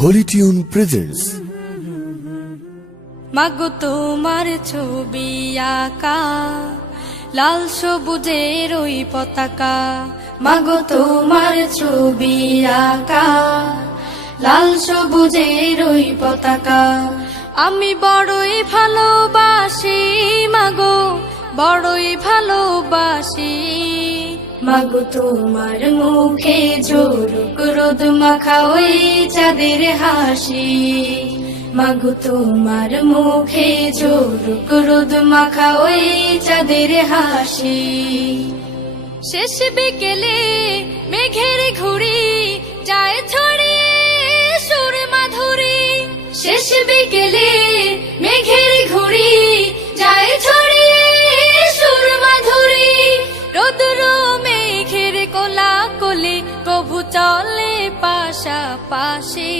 Holi presence মাগো তোমার ছবি আঁকা, লাল সবুজের ওই পতাকা। মাগো তোমার ছবি আঁকা, লাল সবুজের ওই পতাকা। আমি বড়ই ভালোবাসি মাগো, বড়ই ভালোবাসি। মাগো তোমার মুখে জোরুক রোদ মাখা চাঁদের হাসি। মাগো তোমার মুখে জোরুক রোদ মাখা চাঁদের হাসি। শেষ বিকেলে মেঘের ঘুড়ি যায় পাশাপাশি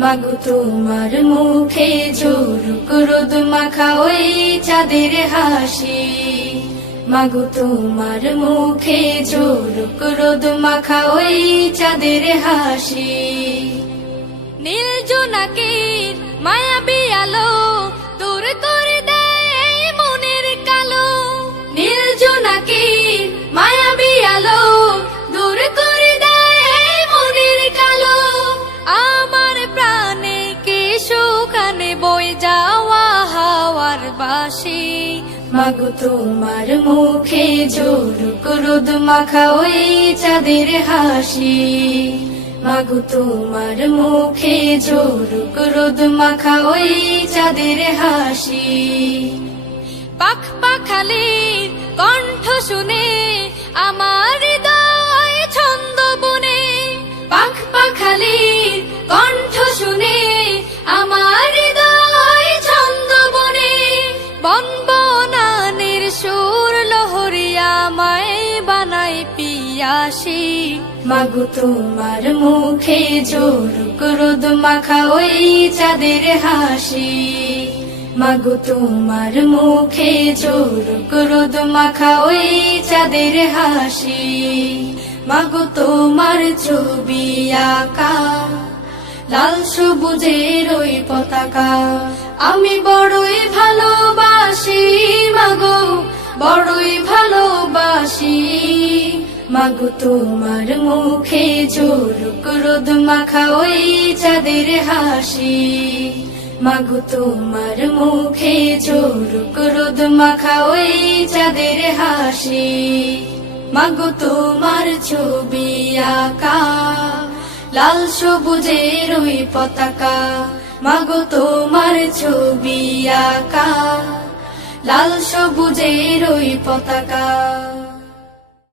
মাগো তোমার মুখে জোরুক রোদ মাখা ওই চাঁদের হাসি। মাগু তোমার মুখে জোর রোদ মাখা ওই চাঁদের হাসি। নীল জোনাকির মাগো তোমার মুখে জোর রোদ মাখা ওই চাঁদের হাসি। মাগো তোমার মুখে জোর রোদ মাখা ওই চাঁদের হাসি। পাখ পাখালির পিয়াসি মাগো তোমার মুখে জোরুক রোদ মাখা ওই চাঁদের হাসি। মাগো তোমার মুখে জোরুক রোদ মাখা ওই চাঁদের হাসি। মাগো তোমার ছবি আঁকা, লাল সবুজের ওই পতাকা। আমি বড়ই ভালোবাসি মাগো, বড়ই ভালোবাসি। মাগো তোমার মুখে জোরুক রোদ মাখা ওই চাঁদের হাসি। মাগো তোমার মুখে জোরুক রোদ মাখা ওই চাঁদের হাসি। মাগো তোমার ছবি আঁকা, লাল সবুজের ওই পতাকা। মাগো তোমার ছবি আঁকা, লাল সবুজের ওই পতাকা।